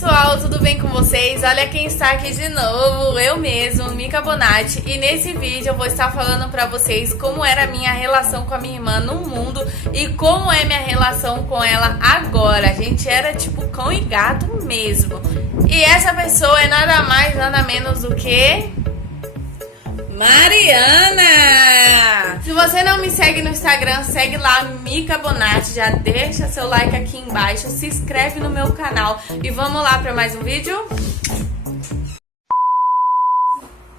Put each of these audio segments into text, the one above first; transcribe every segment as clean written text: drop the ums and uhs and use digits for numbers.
Pessoal, tudo bem com vocês? Olha quem está aqui de novo, eu mesmo, Mica Bonatti. E nesse vídeo eu vou estar falando pra vocês como era a minha relação com a minha irmã no mundo e como é minha relação com ela agora. A gente era tipo cão e gato mesmo. E essa pessoa é nada mais, nada menos do que... Mariana! Se você não me segue no Instagram, segue lá, Mica Bonatti. Já deixa seu like aqui embaixo, se inscreve no meu canal. E vamos lá para mais um vídeo?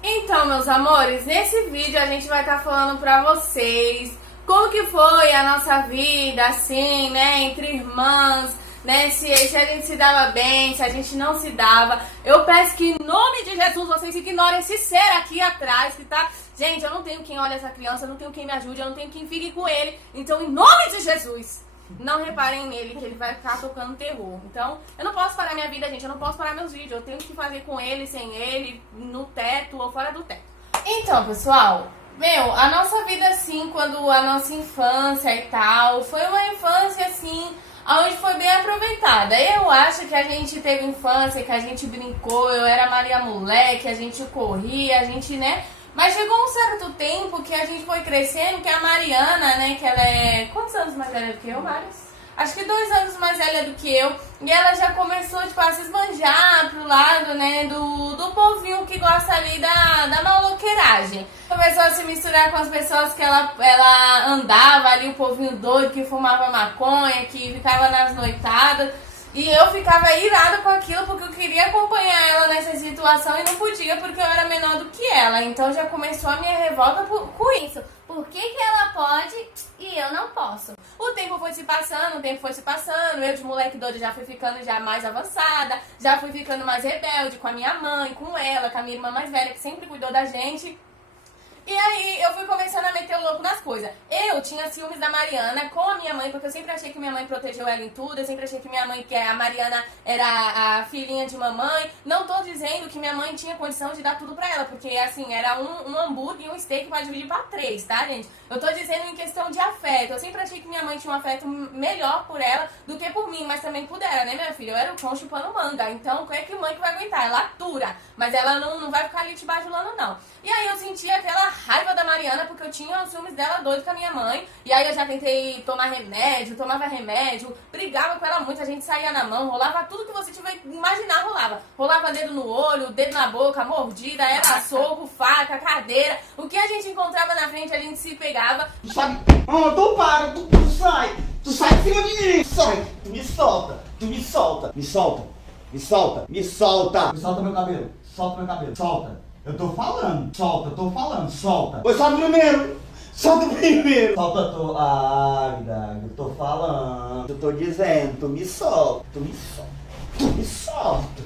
Então, meus amores, nesse vídeo a gente vai estar falando pra vocês como que foi a nossa vida, assim, né, entre irmãs, né, se a gente se dava bem, se a gente não se dava. Eu peço que em nome de Jesus vocês ignorem esse ser aqui atrás que tá... Gente, eu não tenho quem olhe essa criança, eu não tenho quem me ajude, eu não tenho quem fique com ele. Então, em nome de Jesus, não reparem nele, que ele vai ficar tocando terror. Então, eu não posso parar minha vida, gente, eu não posso parar meus vídeos. Eu tenho que fazer com ele, sem ele, no teto ou fora do teto. Então, pessoal, a nossa vida, assim, quando a nossa infância e tal, foi uma infância, assim... onde foi bem aproveitada. Eu acho que a gente teve infância, que a gente brincou, eu era Maria Moleque, a gente corria, a gente, né? Mas chegou um certo tempo que a gente foi crescendo, que a Mariana, né, que ela é... Quantos anos mais velha do que eu, Marius? Acho que 2 anos mais velha do que eu. E ela já começou, tipo, a se esbanjar pro lado, né, do povinho que gosta ali da maloqueiragem. Começou a se misturar com as pessoas que ela andava ali, o povinho doido, que fumava maconha, que ficava nas noitadas. E eu ficava irada com aquilo porque eu queria acompanhar ela nessa situação e não podia porque eu era menor do que ela. Então já começou a minha revolta com isso. Por que ela pode e eu não posso? O tempo foi se passando, eu de moleque doido já fui ficando já mais avançada, já fui ficando mais rebelde com a minha mãe, com ela, com a minha irmã mais velha que sempre cuidou da gente. E aí eu fui começando a meter o louco nas coisas. Eu tinha ciúmes da Mariana com a minha mãe, porque eu sempre achei que minha mãe protegeu ela em tudo. Eu sempre achei que minha mãe, que a Mariana era a filhinha de mamãe. Não tô dizendo que minha mãe tinha condição de dar tudo pra ela, porque assim, era um hambúrguer e um steak pra dividir pra 3, tá, gente? Eu tô dizendo em questão de afeto. Eu sempre achei que minha mãe tinha um afeto melhor por ela do que por mim, mas também por ela, né, minha filha? Eu era o cão chupando manga. Então, qual é que mãe que vai aguentar? Ela atura, mas ela não vai ficar ali te bajulando, não. E aí eu sentia aquela raiva da Mariana, porque eu tinha os ciúmes dela doido com a minha mãe. E aí eu já tentei tomar remédio, tomava remédio, brigava com ela muito, a gente saía na mão, rolava tudo que você tiver imaginar, rolava. Rolava dedo no olho, dedo na boca, mordida, era soco, faca, cadeira. O que a gente encontrava na frente, a gente se pegava. Sabe? Tu para, tu sai. Tu sai de cima de mim. Sai. Tu me solta. Tu me solta. Me solta. Me solta. Me solta. Me solta meu cabelo. Solta meu cabelo. Solta. Eu tô falando. Solta, eu tô falando. Solta. Pois solta primeiro. Solta primeiro. Solta tu. Vida, eu tô falando. Eu tô dizendo. Tu me solta. Tu me solta. Tu me solta.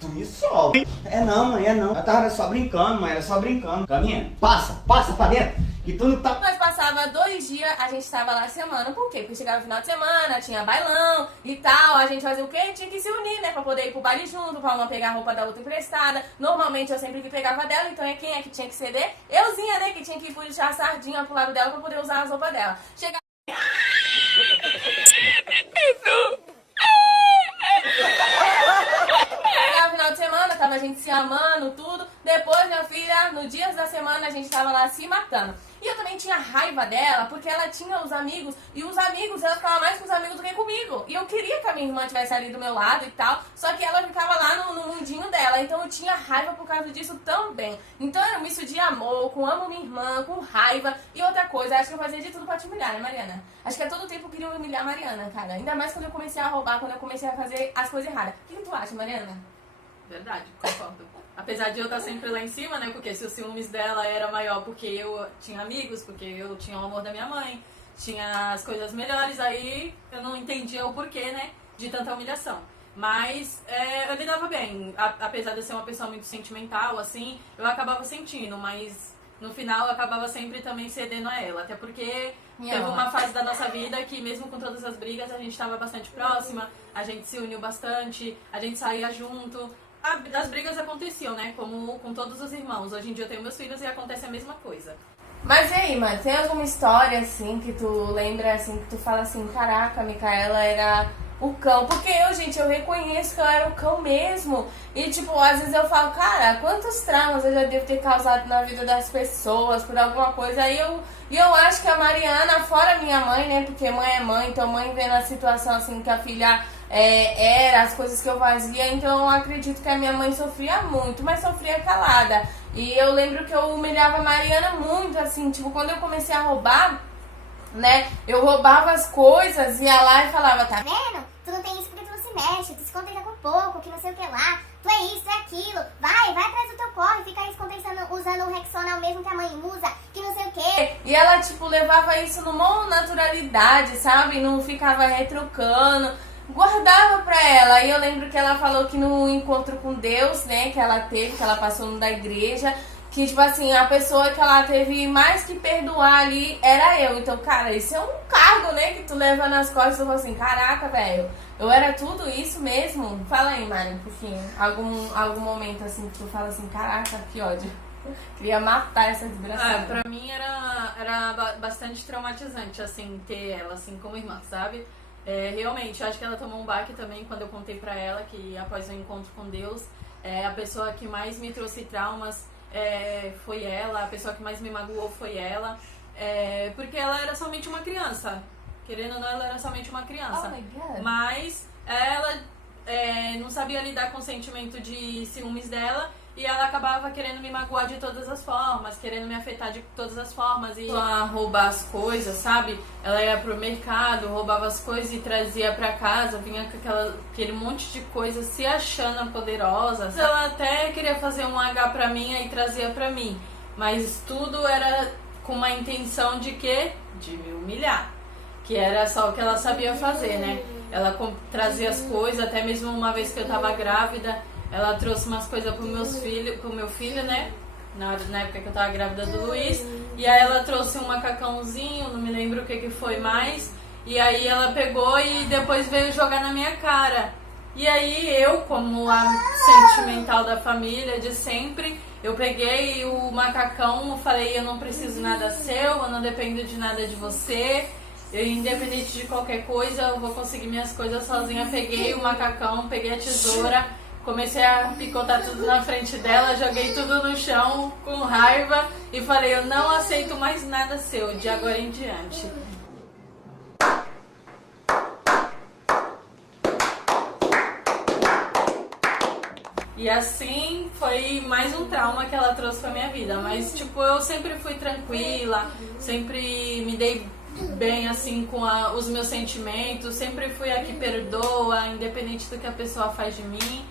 Tu me solta. É não, mãe, é não. Eu tava só brincando, mãe. Era só brincando. Caminha. Passa pra dentro. Que tu não tá... Nós passava 2 dias, a gente tava lá semana. Por quê? Porque chegava no final de semana, tinha bailão e tal. A gente fazia o quê? Tinha que se unir, né? Pra poder ir pro baile junto, pra uma pegar a roupa da outra emprestada. Normalmente eu sempre que pegava dela, então quem é que tinha que ceder? Euzinha, né? Que tinha que puxar a sardinha pro lado dela pra poder usar as roupas dela. Chegava... no final de semana, tava a gente se amando, tudo. Depois, minha filha, no dias da semana, a gente tava lá se matando. E eu também tinha raiva dela, porque ela tinha os amigos, e os amigos, ela ficava mais com os amigos do que comigo. E eu queria que a minha irmã estivesse ali do meu lado e tal, só que ela ficava lá no mundinho dela. Então eu tinha raiva por causa disso também. Então era um misto de amor, com amo minha irmã, com raiva. E outra coisa, acho que eu fazia de tudo pra te humilhar, né, Mariana? Acho que a todo tempo eu queria humilhar a Mariana, cara. Ainda mais quando eu comecei a roubar, quando eu comecei a fazer as coisas erradas. O que tu acha, Mariana? Verdade, concordo. Apesar de eu estar sempre lá em cima, né? Porque se os ciúmes dela era maior porque eu tinha amigos, porque eu tinha o amor da minha mãe, tinha as coisas melhores, aí eu não entendia o porquê, né? De tanta humilhação. Mas eu lidava bem. Apesar de eu ser uma pessoa muito sentimental, assim, eu acabava sentindo, mas no final eu acabava sempre também cedendo a ela. Até porque teve uma fase da nossa vida que mesmo com todas as brigas a gente estava bastante próxima, a gente se uniu bastante, a gente saía junto. As brigas aconteciam, né? Como com todos os irmãos. Hoje em dia eu tenho meus filhos e acontece a mesma coisa. Mas e aí, mano, tem alguma história, assim, que tu lembra, assim, que tu fala assim, caraca, a Micaela era o cão. Porque eu reconheço que eu era o cão mesmo. E, tipo, às vezes eu falo, cara, quantos traumas eu já devo ter causado na vida das pessoas por alguma coisa. E eu acho que a Mariana, fora minha mãe, né? Porque mãe é mãe, então mãe vendo a situação assim que a filha era, as coisas que eu fazia. Então eu acredito que a minha mãe sofria muito, mas sofria calada. E eu lembro que eu humilhava a Mariana muito, assim, tipo, quando eu comecei a roubar, né? Eu roubava as coisas, ia lá e falava, tá vendo? Tu não tem isso porque tu não se mexe, tu se contenta com pouco, que não sei o que lá. Tu é isso, tu é aquilo. Vai atrás do teu corre, fica aí se contentando, usando o Rexona, o mesmo que a mãe usa, que não sei o que. E ela, tipo, levava isso numa naturalidade, sabe? Não ficava retrucando, guardava pra ela. E eu lembro que ela falou que no encontro com Deus, né, que ela teve, que ela passou no da igreja, que, tipo assim, a pessoa que ela teve mais que perdoar ali era eu. Então, cara, isso é um cargo, né, que tu leva nas costas. Eu falo assim, caraca, velho, eu era tudo isso mesmo? Fala aí, Mari, um pouquinho. Algum momento, assim, que tu fala assim, caraca, que ódio. Queria matar essa desgraçada. Pra mim era bastante traumatizante, assim, ter ela, assim, como irmã, sabe? Realmente, eu acho que ela tomou um baque também quando eu contei pra ela que após o encontro com Deus, a pessoa que mais me trouxe traumas foi ela, a pessoa que mais me magoou foi ela, porque ela era somente uma criança, querendo ou não, ela era somente uma criança, Oh my God. mas ela não sabia lidar com o sentimento de ciúmes dela e ela acabava querendo me magoar de todas as formas, querendo me afetar de todas as formas e roubar as coisas, sabe? Ela ia pro mercado, roubava as coisas e trazia pra casa, vinha com aquele monte de coisa se achando poderosa. Ela até queria fazer um H pra mim e trazia pra mim, mas tudo era com uma intenção de quê? De me humilhar, que era só o que ela sabia fazer, né? Ela trazia as coisas, até mesmo uma vez que eu tava grávida, ela trouxe umas coisas pro meu filho, né? Na época que eu tava grávida do Luiz. E aí ela trouxe um macacãozinho, não me lembro o que foi mais. E aí ela pegou e depois veio jogar na minha cara. E aí eu, como a sentimental da família de sempre, eu peguei o macacão, falei, eu não preciso nada seu, eu não dependo de nada de você. Eu, independente de qualquer coisa, eu vou conseguir minhas coisas sozinha. Peguei o macacão, peguei a tesoura, comecei a picotar tudo na frente dela, joguei tudo no chão com raiva e falei, eu não aceito mais nada seu, de agora em diante. E assim foi mais um trauma que ela trouxe pra minha vida. Mas tipo, eu sempre fui tranquila, sempre me dei bem assim com os meus sentimentos, sempre fui a que perdoa, independente do que a pessoa faz de mim,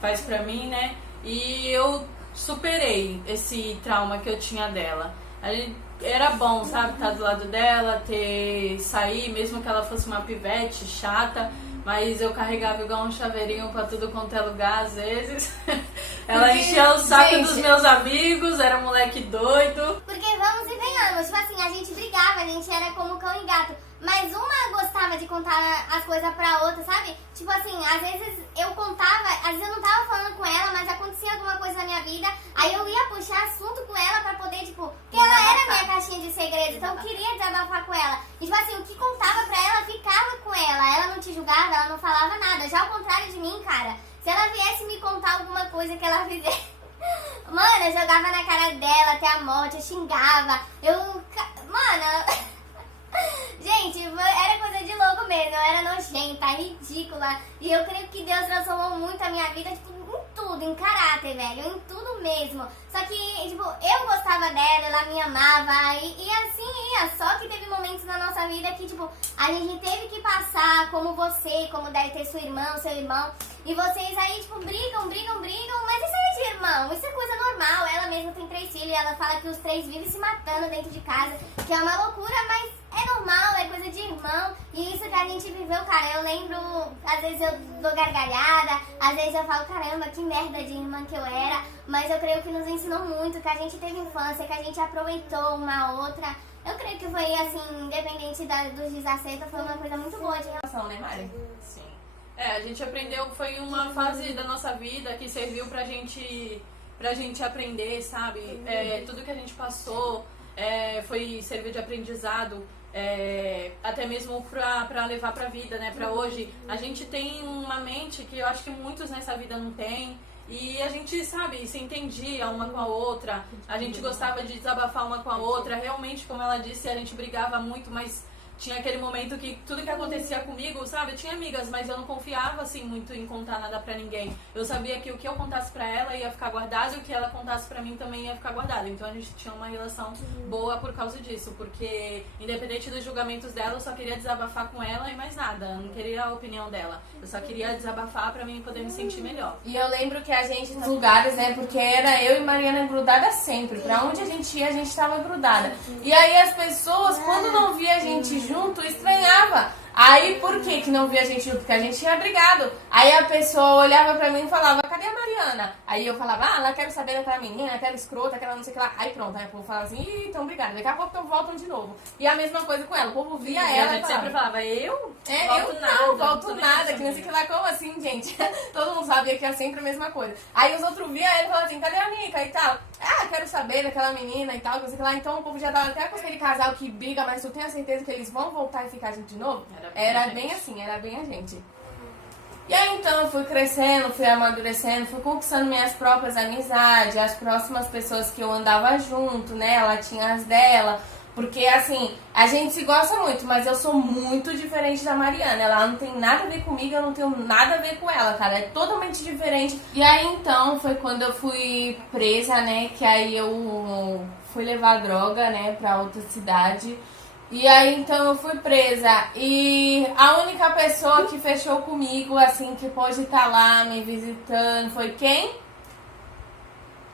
faz pra mim, né? E eu superei esse trauma que eu tinha dela. Era bom, sabe, estar do lado dela, sair, mesmo que ela fosse uma pivete chata, mas eu carregava igual um chaveirinho pra tudo quanto é lugar, às vezes. Ela enchia o saco dos meus amigos, era moleque doido. Porque vamos e venhamos, tipo assim, a gente brigava, a gente era como cão e gato. Mas uma gostava de contar as coisas pra outra, sabe? Tipo assim, às vezes eu contava, às vezes eu não tava falando com ela, mas acontecia alguma coisa na minha vida, aí eu ia puxar assunto com ela pra poder, tipo, porque ela era a minha caixinha de segredos, então eu queria desabafar com ela. E tipo assim, o que contava pra ela, ficava com ela. Ela não te julgava, ela não falava nada. Já ao contrário de mim, cara, se ela viesse me contar alguma coisa que ela fizesse, mano, eu jogava na cara dela até a morte, eu xingava, mano... Gente, era coisa de louco mesmo, eu era nojenta, ridícula. E eu creio que Deus transformou muito a minha vida, tipo, em tudo, em caráter, velho, em tudo mesmo. Só que, tipo, eu gostava dela, ela me amava, e assim ia. Só que teve momentos na nossa vida que, tipo, a gente teve que passar, como você, como deve ter sua irmã, seu irmão. E vocês aí, tipo, brigam, mas isso é de irmão, isso é coisa normal. Ela mesma tem 3 filhos e ela fala que os 3 vivem se matando dentro de casa, que é uma loucura, mas é normal, é coisa de irmão. E isso que a gente viveu, cara, eu lembro, às vezes eu dou gargalhada, às vezes eu falo, caramba, que merda de irmã que eu era. Mas eu creio que nos ensinou muito, que a gente teve infância, que a gente aproveitou uma outra. Eu creio que foi assim, independente dos desacertos, foi uma coisa muito boa de relação, né, Mari? Sim. A gente aprendeu, foi uma fase da nossa vida que serviu pra gente aprender, sabe? Tudo que a gente passou serviu de aprendizado até mesmo pra levar pra vida, né, pra hoje. A gente tem uma mente que eu acho que muitos nessa vida não tem. E a gente, sabe, se entendia uma com a outra, a gente gostava de desabafar uma com a outra. Realmente, como ela disse, a gente brigava muito, mas tinha aquele momento que tudo que acontecia comigo, sabe, eu tinha amigas, mas eu não confiava, assim, muito em contar nada pra ninguém. Eu sabia que o que eu contasse pra ela ia ficar guardado e o que ela contasse pra mim também ia ficar guardado. Então a gente tinha uma relação boa por causa disso, porque independente dos julgamentos dela, eu só queria desabafar com ela e mais nada. Eu não queria a opinião dela. Eu só queria desabafar pra mim poder me sentir melhor. E eu lembro que a gente, nos lugares, né, porque era eu e Mariana grudada sempre. Pra onde a gente ia, a gente tava grudada. E aí as pessoas, quando não via a gente junto, estranhava. Aí, por que não via a gente junto? Porque a gente tinha brigado. Aí a pessoa olhava pra mim e falava, cadê a Mariana? Aí eu falava, ela quero saber daquela menina, aquela escrota, aquela não sei o que lá. Aí pronto, aí o povo falava assim, ih, tão brigada. Daqui a pouco voltam de novo. E a mesma coisa com ela, o povo via E ela a gente sempre falava, eu? eu não volto nada, que não sei o que lá, como assim, gente? Todo mundo sabia que é sempre a mesma coisa. Aí os outros viam ele e falavam assim, cadê a Nica e tal? Ah, quero saber daquela menina e tal, que não sei o que lá. Então o povo já dava até com aquele casal que briga, mas tu tem a certeza que eles vão voltar e ficar junto de novo? Era bem assim, era bem a gente. E aí então eu fui crescendo, fui amadurecendo, fui conquistando minhas próprias amizades, as próximas pessoas que eu andava junto, né? Ela tinha as dela. Porque, assim, a gente se gosta muito, mas eu sou muito diferente da Mariana. Ela não tem nada a ver comigo, eu não tenho nada a ver com ela, cara. É totalmente diferente. E aí, então, foi quando eu fui presa, né? Que aí eu fui levar droga, né, pra outra cidade. E aí, então, eu fui presa. E a única pessoa que fechou comigo, assim, que pôde estar lá me visitando, foi quem?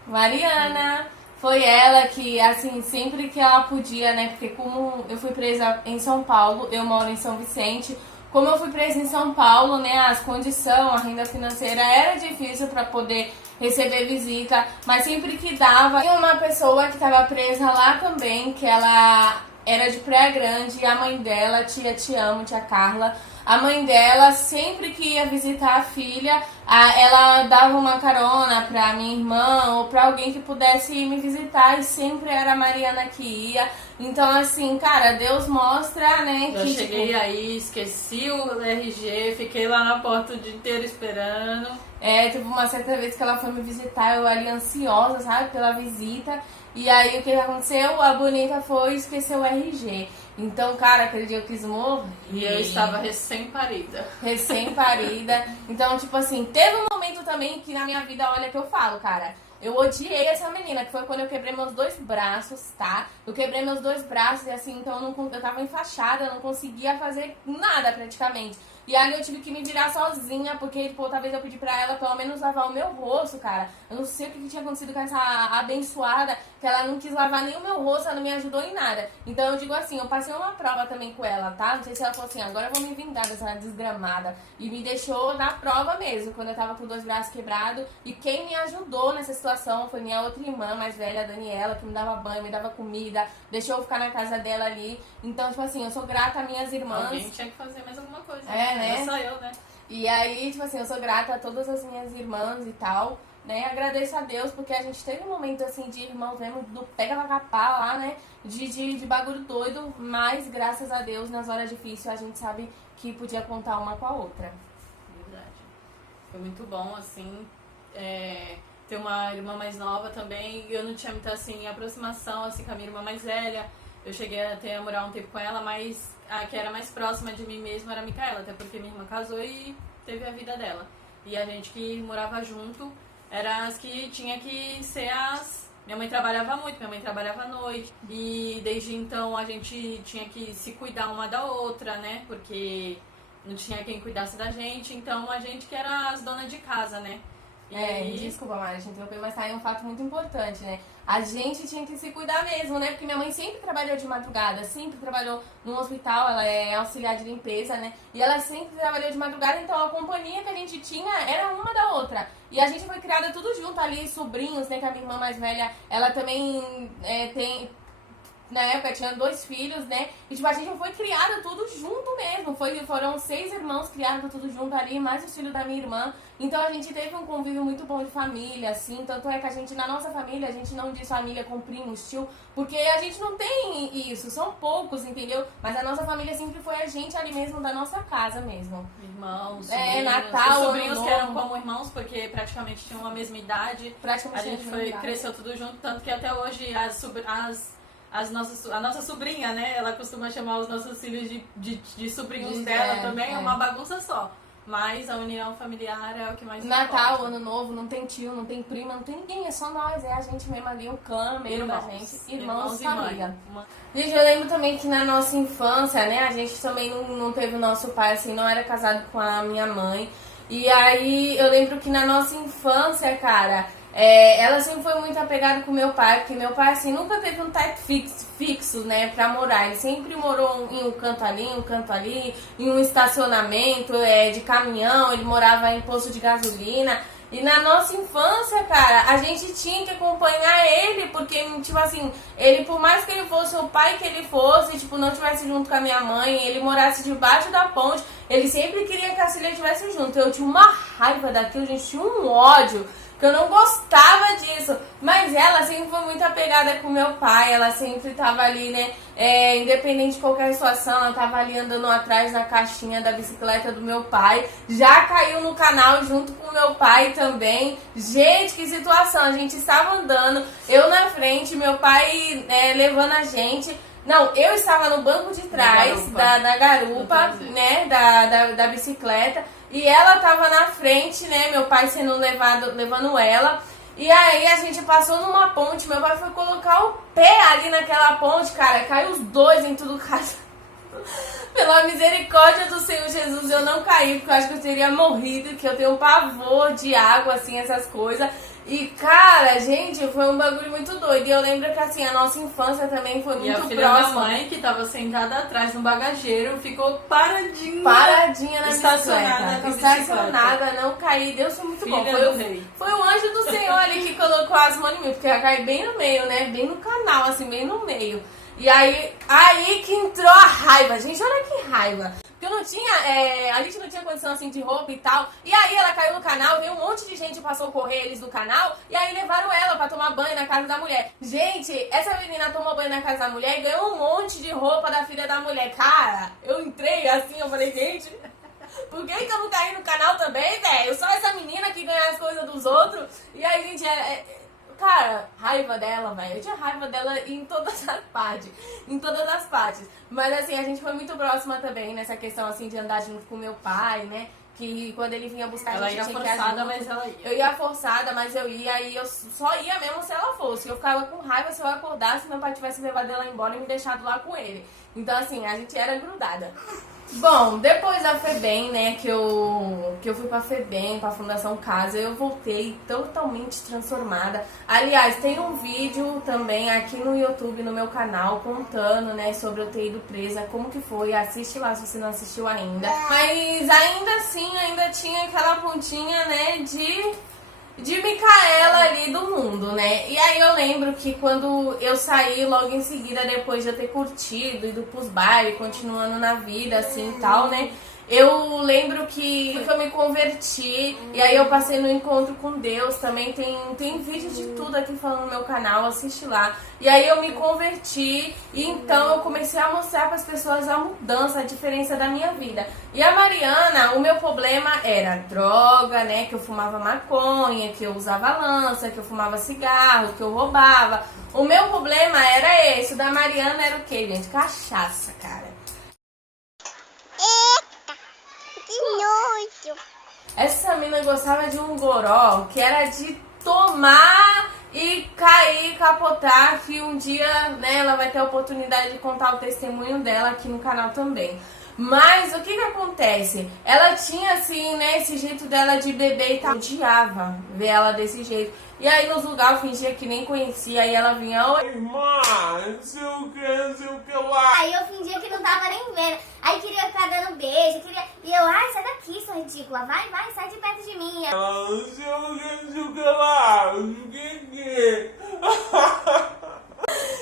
Mariana. Foi ela que, assim, sempre que ela podia, né, porque como eu fui presa em São Paulo, eu moro em São Vicente, como eu fui presa em São Paulo, né, as condições, a renda financeira era difícil para poder receber visita, mas sempre que dava, e uma pessoa que estava presa lá também, que ela era de Praia Grande, e a mãe dela, tia Te Amo, tia Carla, a mãe dela, sempre que ia visitar a filha, ela dava uma carona pra minha irmã ou pra alguém que pudesse ir me visitar, e sempre era a Mariana que ia. Então, assim, cara, Deus mostra, né, Eu que... cheguei aí, esqueci o RG, fiquei lá na porta o dia inteiro esperando. Teve uma certa vez que ela foi me visitar, eu ali ansiosa, sabe, pela visita. E aí, o que aconteceu? A bonita foi e esqueceu o RG. Então, cara, aquele dia eu quis morrer. E eu estava recém-parida. Recém-parida. Então, tipo assim, teve um momento também que na minha vida, olha que eu falo, cara. Eu odiei essa menina, que foi quando eu quebrei meus 2 braços, tá? Eu quebrei meus 2 braços e assim, então eu tava enfaixada, eu não conseguia fazer nada praticamente. E aí eu tive que me virar sozinha, porque, pô, talvez eu pedi pra ela pelo menos lavar o meu rosto, cara. Eu não sei o que tinha acontecido com essa abençoada, que ela não quis lavar nem o meu rosto, ela não me ajudou em nada. Então eu digo assim, eu passei uma prova também com ela, tá? Não sei se ela falou assim, agora eu vou me vingar dessa desgramada. E me deixou na prova mesmo, quando eu tava com 2 braços quebrados. E quem me ajudou nessa situação foi minha outra irmã mais velha, a Daniela, que me dava banho, me dava comida, deixou eu ficar na casa dela ali. Então, tipo assim, eu sou grata às minhas irmãs. Alguém tinha que fazer mais alguma coisa. Né? Não só eu, né? E aí, tipo assim, eu sou grata a todas as minhas irmãs e tal, né? Agradeço a Deus, porque a gente teve um momento, assim, de irmãos mesmo, do pega pra capar lá, né? De bagulho doido, mas graças a Deus, nas horas difíceis, a gente sabe que podia contar uma com a outra. Verdade. Foi muito bom, assim, ter uma irmã mais nova também. Eu não tinha muita, assim, aproximação, assim, com a minha irmã mais velha. Eu cheguei até a morar um tempo com ela, mas a que era mais próxima de mim mesma era a Micaela, até porque minha irmã casou e teve a vida dela. E a gente que morava junto era as que tinha que ser as... Minha mãe trabalhava muito, minha mãe trabalhava à noite. E desde então a gente tinha que se cuidar uma da outra, né? Porque não tinha quem cuidasse da gente, então a gente que era as donas de casa, né? Desculpa, Mari, a gente interrompeu, mas tá aí um fato muito importante, né? A gente tinha que se cuidar mesmo, né? Porque minha mãe sempre trabalhou de madrugada, sempre trabalhou no hospital, ela é auxiliar de limpeza, né? E ela sempre trabalhou de madrugada, então a companhia que a gente tinha era uma da outra. E a gente foi criada tudo junto ali, sobrinhos, né? Que a minha irmã mais velha, ela também na época tinha 2 filhos, né? E tipo, a gente foi criada tudo junto mesmo. Foram 6 irmãos criados tudo junto ali, mais os filhos da minha irmã. Então a gente teve um convívio muito bom de família, assim. Tanto é que a gente, na nossa família, a gente não diz família com primos, tio, porque a gente não tem isso, são poucos, entendeu? Mas a nossa família sempre foi a gente ali mesmo da nossa casa mesmo. Irmãos, É, sobrinhos, Natal, os sobrinhos Ano que eram Novo. como irmãos, porque praticamente tinham a mesma idade. Praticamente A gente a mesma idade. cresceu tudo junto, tanto que até hoje a nossa sobrinha, né? Ela costuma chamar os nossos filhos de sobrinhos dela também, é uma bagunça só. Mas a união familiar é o que mais Natal, importa. Ano Novo, não tem tio, não tem prima, não tem ninguém, é só nós, é a gente mesmo ali, o clã mesmo da gente, irmãos e família. Gente, eu lembro também que na nossa infância, né, a gente também não teve o nosso pai, assim, não era casado com a minha mãe. E aí eu lembro que na nossa infância, cara, ela sempre foi muito apegada com meu pai, porque meu pai, assim, nunca teve um teto fixo, né, pra morar. Ele sempre morou em um canto ali, em um estacionamento de caminhão, ele morava em posto de gasolina. E na nossa infância, cara, a gente tinha que acompanhar ele, porque, tipo assim, ele, por mais que ele fosse o pai que ele fosse, tipo, não estivesse junto com a minha mãe, ele morasse debaixo da ponte, ele sempre queria que a Cília estivesse junto. Eu tinha uma raiva daquilo, gente, tinha um ódio, que eu não gostava disso, mas ela sempre foi muito apegada com meu pai, ela sempre tava ali, né, independente de qualquer situação, ela tava ali andando atrás na caixinha da bicicleta do meu pai, já caiu no canal junto com meu pai também. Gente, que situação, a gente estava andando, eu na frente, meu pai levando a gente. Não, eu estava no banco de trás da garupa, né, da bicicleta, e ela tava na frente, né, meu pai sendo levando ela. E aí a gente passou numa ponte, meu pai foi colocar o pé ali naquela ponte, cara, caiu os dois dentro do carro. Pela misericórdia do Senhor Jesus, eu não caí, porque eu acho que eu teria morrido, que eu tenho um pavor de água, assim, essas coisas. E, cara, gente, foi um bagulho muito doido. E eu lembro que, assim, a nossa infância também foi muito próxima. E a filha da mãe, que tava sentada atrás no bagageiro, ficou paradinha na estacionada bicicleta. Estacionada, não caí. Deus foi muito bom. Foi o anjo do Senhor ali que colocou as mãos em mim, porque eu caí bem no meio, né? Bem no canal, assim, bem no meio. E aí que entrou a raiva. Gente, olha que raiva. Porque eu não tinha, a gente não tinha condição assim de roupa e tal. E aí ela caiu no canal, veio um monte de gente passou a correr eles do canal. E aí levaram ela pra tomar banho na casa da mulher. Gente, essa menina tomou banho na casa da mulher e ganhou um monte de roupa da filha da mulher. Cara, eu entrei assim, eu falei, gente, por que eu não caí no canal também, velho? Só essa menina que ganha as coisas dos outros. E aí, gente, cara, raiva dela, velho. Eu tinha raiva dela em todas as partes. Em todas as partes. Mas assim, a gente foi muito próxima também nessa questão assim de andar junto com meu pai, né? Que quando ele vinha buscar ela a gente ia tinha que forçada, mas ela ia. Eu ia forçada, mas eu ia, e eu só ia mesmo se ela fosse. Eu ficava com raiva se eu acordasse e meu pai tivesse levado ela embora e me deixado lá com ele. Então assim, a gente era grudada. Bom, depois da FEBEM, né, que eu fui pra FEBEM, pra Fundação Casa, eu voltei totalmente transformada. Aliás, tem um vídeo também aqui no YouTube, no meu canal, contando, né, sobre eu ter ido presa, como que foi. Assiste lá se você não assistiu ainda. Mas ainda assim, ainda tinha aquela pontinha, né, de Micaela ali do mundo, né? E aí eu lembro que quando eu saí logo em seguida, depois de eu ter curtido, ido pros bailes, continuando na vida, assim e tal, né? Eu lembro que eu me converti e aí eu passei no encontro com Deus. Também tem vídeo de tudo aqui falando no meu canal, assiste lá. E aí eu me converti e então eu comecei a mostrar para as pessoas a mudança, a diferença da minha vida. E a Mariana, o meu problema era droga, né? Que eu fumava maconha, que eu usava lança, que eu fumava cigarro, que eu roubava. O meu problema era esse. O da Mariana era o quê, gente? Cachaça, cara. Essa mina gostava de um goró que era de tomar e cair, capotar, que um dia, né, ela vai ter a oportunidade de contar o testemunho dela aqui no canal também. Mas o que acontece? Ela tinha assim, né, esse jeito dela de beber e tal. Eu odiava ver ela desse jeito. E aí nos lugares eu fingia que nem conhecia. Aí ela vinha, oi irmã, sei o que lá. Aí eu fingia que não tava nem vendo. Aí queria ficar dando beijo, E eu, ai, sai daqui, sua ridícula. Vai, sai de perto de mim. Sei o que lá.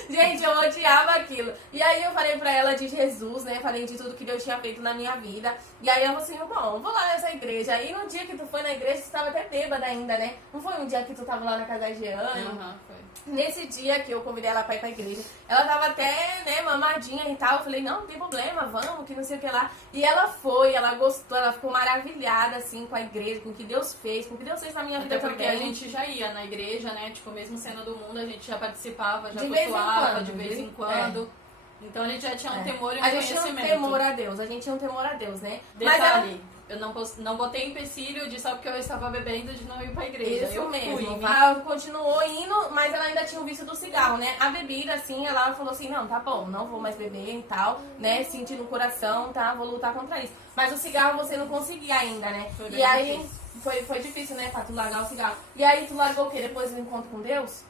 Gente, Gente, eu odiava aquilo. E aí eu falei pra ela de Jesus, né? Falei de tudo que Deus tinha feito na minha vida. E aí ela falou assim, bom, vou lá nessa igreja. Aí no dia que tu foi na igreja, tu tava até bêbada ainda, né? Não foi um dia que tu tava lá na casa da Jeane? Foi. Nesse dia que eu convidei ela pra ir pra igreja, ela tava até, né, mamadinha e tal. Eu falei, não tem problema, vamos, que não sei o que lá. E ela foi, ela gostou, ela ficou maravilhada, assim, com a igreja, com o que Deus fez, com o que Deus fez na minha vida Até porque também. a gente já ia na igreja, né? Tipo, mesmo sendo do mundo, a gente já participava, já De vez em cultuava quando, de vez em é. quando. Então a gente já tinha um temor e um A gente tinha um conhecimento. temor a Deus, a gente tinha um temor a Deus, né? Detalhe, eu não botei empecilho de só porque eu estava bebendo de não ir pra igreja. Isso eu mesmo. fui, Ela continuou indo, mas ela ainda tinha o vício do cigarro, né? A bebida, assim, ela falou assim, não, tá bom, não vou mais beber e tal, né? Senti no coração, tá? Vou lutar contra isso. Mas o cigarro você não conseguia ainda, né? Foi bem E aí, difícil. foi difícil, né, pra tu largar o cigarro. E aí, tu largou o quê? Depois do encontro com Deus?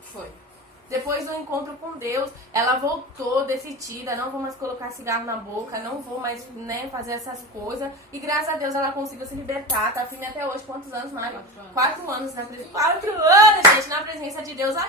Foi. Depois do encontro com Deus, ela voltou decidida, não vou mais colocar cigarro na boca, não vou mais, né, fazer essas coisas. E graças a Deus ela conseguiu se libertar, tá firme até hoje. Quantos anos, Mário? 4 4 anos. anos na presença. 4 anos, gente, na presença de Deus. Ai.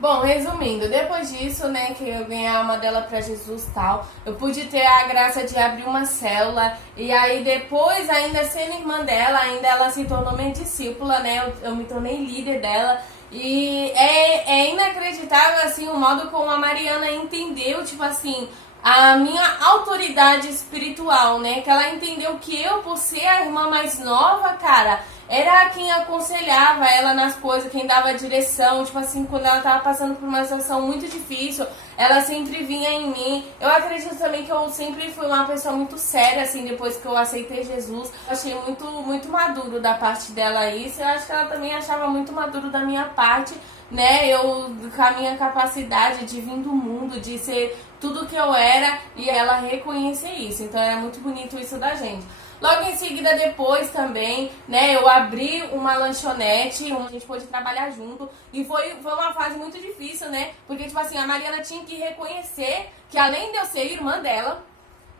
Bom, resumindo, depois disso, né, que eu ganhei a alma dela pra Jesus e tal, eu pude ter a graça de abrir uma célula, e aí depois, ainda sendo irmã dela, ainda ela se tornou minha discípula, né, eu me tornei líder dela, e é inacreditável, assim, o modo como a Mariana entendeu, tipo assim, a minha autoridade espiritual, né, que ela entendeu que eu, por ser a irmã mais nova, cara, era quem aconselhava ela nas coisas, quem dava direção, tipo assim, quando ela tava passando por uma situação muito difícil, ela sempre vinha em mim. Eu acredito também que eu sempre fui uma pessoa muito séria, assim, depois que eu aceitei Jesus. Eu achei muito maduro da parte dela isso, eu acho que ela também achava muito maduro da minha parte, né, eu com a minha capacidade de vir do mundo, de ser tudo que eu era, e ela reconhecer isso, então era muito bonito isso da gente. Logo em seguida, depois também, né, eu abri uma lanchonete onde a gente pôde trabalhar junto. E foi uma fase muito difícil, né? Porque, tipo assim, a Mariana tinha que reconhecer que além de eu ser irmã dela,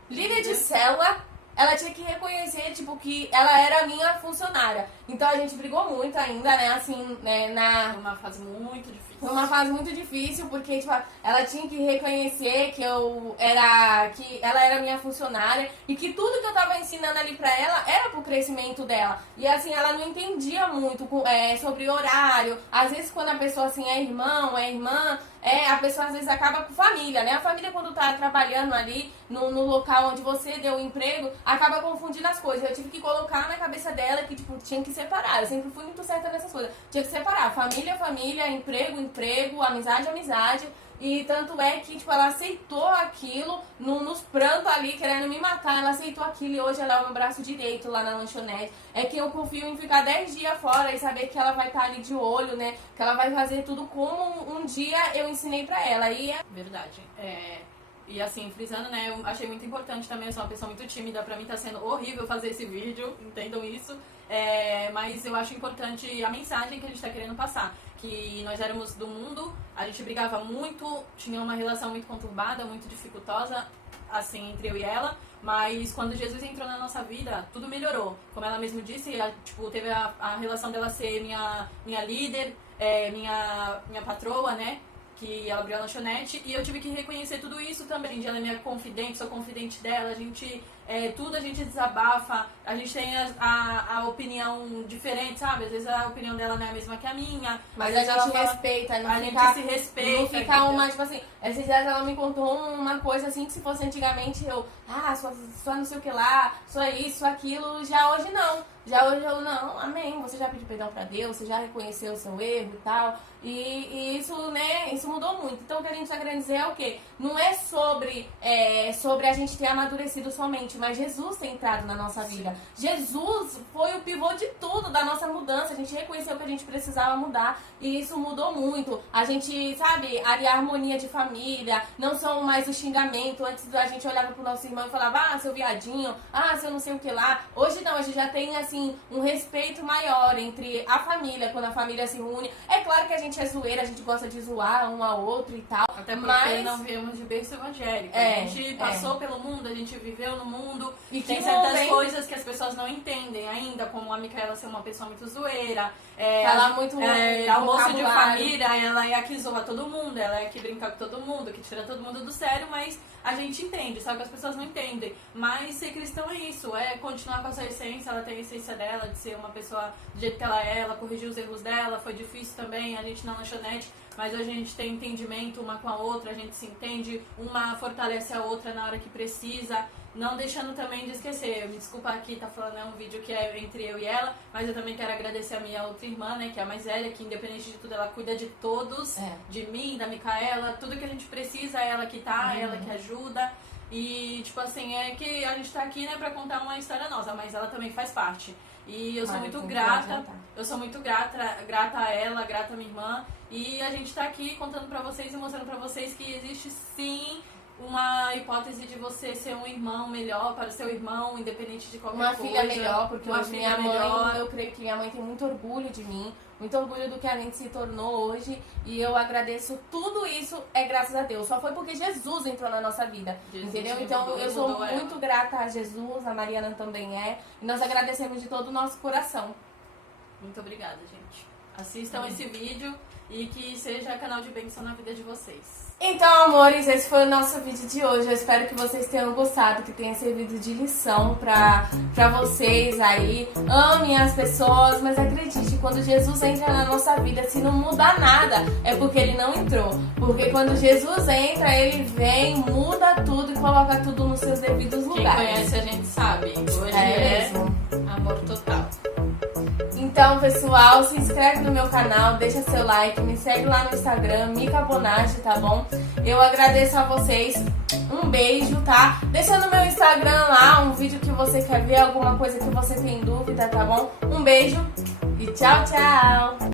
líder de célula, ela tinha que reconhecer, tipo, que ela era a minha funcionária. Então a gente brigou muito ainda, né, assim, né, Foi uma fase muito difícil. Foi uma fase muito difícil, porque, tipo, ela tinha que reconhecer que ela era minha funcionária e que tudo que eu tava ensinando ali pra ela era pro crescimento dela. E, assim, ela não entendia muito sobre horário. Às vezes, quando a pessoa, assim, é irmão, é irmã, a pessoa, às vezes, acaba com família, né? A família, quando tá trabalhando ali no local onde você deu o emprego, acaba confundindo as coisas. Eu tive que colocar na cabeça dela que, tipo, tinha que separar. Eu sempre fui muito certa nessas coisas. Tinha que separar família, família, emprego, amizade, amizade. E tanto é que, tipo, ela aceitou aquilo nos prantos ali, querendo me matar. Ela aceitou aquilo e hoje ela é o meu braço direito lá na lanchonete. É que eu confio em ficar 10 dias fora e saber que ela vai estar ali de olho, né? Que ela vai fazer tudo como um dia eu ensinei pra ela. Verdade. E assim, frisando, né, eu achei muito importante também, eu sou uma pessoa muito tímida, pra mim tá sendo horrível fazer esse vídeo, entendam isso, mas eu acho importante a mensagem que a gente tá querendo passar, que nós éramos do mundo, a gente brigava muito, tinha uma relação muito conturbada, muito dificultosa, assim, entre eu e ela, mas quando Jesus entrou na nossa vida, tudo melhorou. Como ela mesmo disse, tipo, teve a relação dela ser minha líder, minha patroa, né? Que ela abriu a lanchonete, e eu tive que reconhecer tudo isso também. Ela é minha confidente, sou confidente dela, a gente, tudo a gente desabafa, a gente tem a opinião diferente, sabe? Às vezes a opinião dela não é a mesma que a minha. Mas a gente respeita, não a fica, gente se respeita. não fica uma, tipo assim, esses dias ela me contou uma coisa assim, que se fosse antigamente eu, só não sei o que lá, só isso, só aquilo, já hoje não. Já hoje eu, não, amém, você já pediu perdão pra Deus, você já reconheceu o seu erro e tal, e isso, né, isso mudou muito. Então o que a gente tá querendo dizer é o quê? Não é sobre a gente ter amadurecido somente, mas Jesus tem entrado na nossa vida. Jesus foi o pivô de tudo, da nossa mudança, a gente reconheceu que a gente precisava mudar, e isso mudou muito. A gente, sabe, ali a harmonia de família, não são mais o xingamento. Antes a gente olhava pro nosso irmão e falava, seu viadinho, seu não sei o que lá. Hoje não, a gente já tem, assim, um respeito maior entre a família, quando a família se une. É claro que a gente é zoeira, a gente gosta de zoar um ao outro e tal. Até porque mas não viemos de berço evangélico. A gente passou pelo mundo, a gente viveu no mundo. mundo. E Tem que certas mundo, hein? coisas que as pessoas não entendem ainda, como a Micaela ser uma pessoa muito zoeira. Falar muito almoço de vocabulário. família, ela é a que zoa todo mundo, ela é a que brinca com todo mundo, que tira todo mundo do sério, mas a gente entende, sabe que as pessoas não entendem. Mas ser cristão é isso, é continuar com a sua essência, ela tem a essência dela, de ser uma pessoa do jeito que ela corrigiu os erros dela, foi difícil também, a gente na lanchonete, mas hoje a gente tem entendimento uma com a outra, a gente se entende, uma fortalece a outra na hora que precisa. Não deixando também de esquecer, me desculpa aqui, tá falando, é um vídeo que é entre eu e ela, mas eu também quero agradecer a minha outra irmã, né, que é a mais velha, que independente de tudo, ela cuida de todos, de mim, da Micaela, tudo que a gente precisa, é ela que tá, é ela que ajuda. E, tipo assim, é que a gente tá aqui, né, pra contar uma história nossa, mas ela também faz parte. E eu sou muito grata, grata a ela, grata a minha irmã, e a gente tá aqui contando pra vocês e mostrando pra vocês que existe sim uma hipótese de você ser um irmão melhor para o seu irmão, independente de qualquer coisa. Uma filha melhor, porque uma hoje filha minha mãe, melhor. eu creio que minha mãe tem muito orgulho de mim, muito orgulho do que a gente se tornou hoje, e eu agradeço tudo isso, é graças a Deus. Só foi porque Jesus entrou na nossa vida, Jesus entendeu? me Então mudou, eu sou mudou ela. muito grata a Jesus, a Mariana também é, e nós agradecemos de todo o nosso coração. Muito obrigada, gente. Assistam esse vídeo e que seja canal de bênção na vida de vocês. Então, amores, esse foi o nosso vídeo de hoje. Eu espero que vocês tenham gostado, que tenha servido de lição pra vocês aí. Amem as pessoas, mas acredite, quando Jesus entra na nossa vida, se não mudar nada, é porque ele não entrou. Porque quando Jesus entra, ele vem, muda tudo e coloca tudo nos seus devidos Quem lugares. conhece a gente sabe. Hoje mesmo. Amor total. Então, pessoal, se inscreve no meu canal, deixa seu like, me segue lá no Instagram, Mica Bonatti, tá bom? Eu agradeço a vocês, um beijo, tá? Deixa no meu Instagram lá um vídeo que você quer ver, alguma coisa que você tem dúvida, tá bom? Um beijo e tchau, tchau!